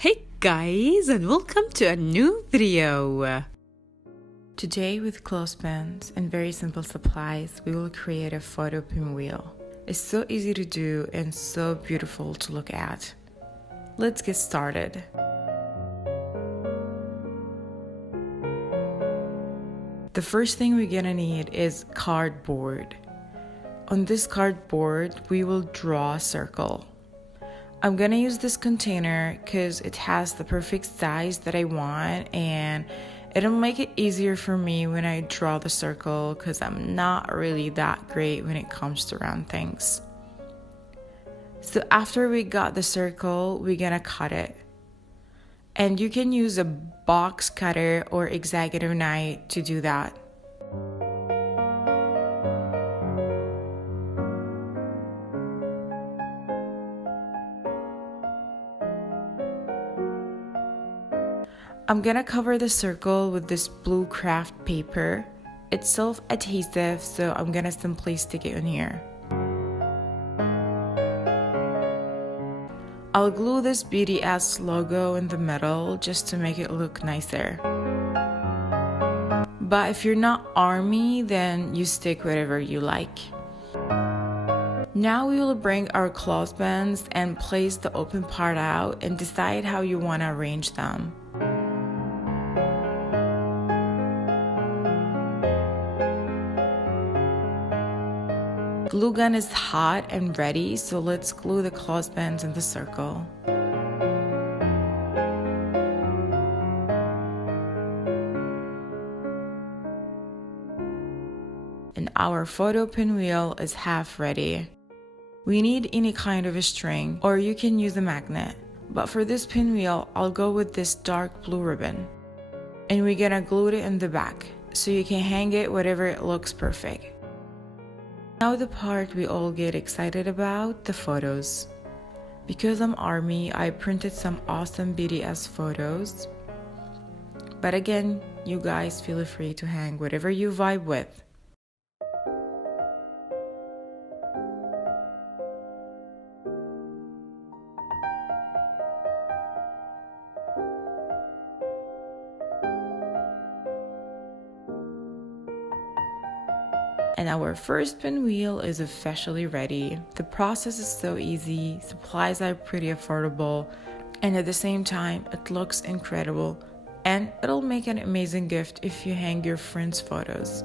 Hey guys, and welcome to a new video. Today with clothespins and very simple supplies, we will create a photo pinwheel. It's so easy to do and so beautiful to look at. Let's get started. The first thing we're gonna need is cardboard. On this cardboard, we will draw a circle. I'm gonna use this container because it has the perfect size that I want, and it'll make it easier for me when I draw the circle because I'm not really that great when it comes to round things. So after we got the circle, we're gonna cut it. And you can use a box cutter or X-Acto knife to do that. I'm gonna cover the circle with this blue craft paper. It's self-adhesive, so I'm gonna simply stick it in here. I'll glue this BTS logo in the middle just to make it look nicer. But if you're not ARMY, then you stick whatever you like. Now we will bring our clothespins and place the open part out and decide how you want to arrange them. Glue gun is hot and ready, so let's glue the clothespins in the circle. And our photo pinwheel is half ready. We need any kind of a string, or you can use a magnet. But for this pinwheel, I'll go with this dark blue ribbon. And we're gonna glue it in the back, so you can hang it wherever it looks perfect. Now the part we all get excited about, the photos. Because I'm ARMY, I printed some awesome BTS photos. But again, you guys feel free to hang whatever you vibe with. And our first pinwheel is officially ready. The process is so easy, supplies are pretty affordable, and at the same time, it looks incredible. And it'll make an amazing gift if you hang your friends' photos.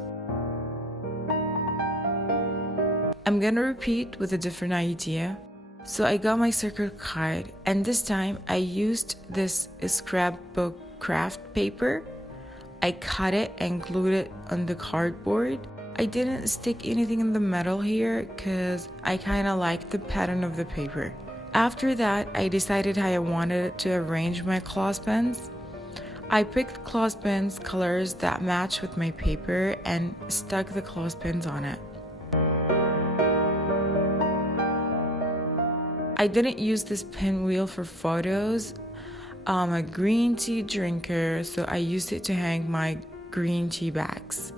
I'm gonna repeat with a different idea. So I got my circle cut, and this time I used this scrapbook craft paper. I cut it and glued it on the cardboard. I didn't stick anything in the middle here because I kind of liked the pattern of the paper. After that, I decided how I wanted to arrange my clothespins. I picked clothespins colors that match with my paper and stuck the clothespins on it. I didn't use this pinwheel for photos. I'm a green tea drinker, so I used it to hang my green tea bags.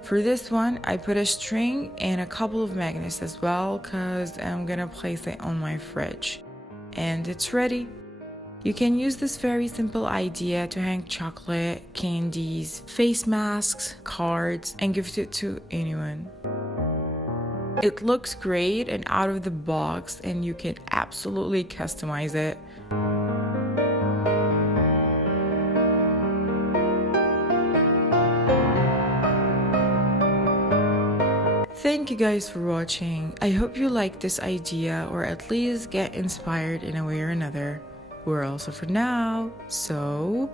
For this one, I put a string and a couple of magnets as well because I'm gonna place it on my fridge. And it's ready. You can use this very simple idea to hang chocolate, candies, face masks, cards, and gift it to anyone. It looks great and out of the box, and you can absolutely customize it. Thank you guys for watching. I hope you like this idea or at least get inspired in a way or another. We're also for now, so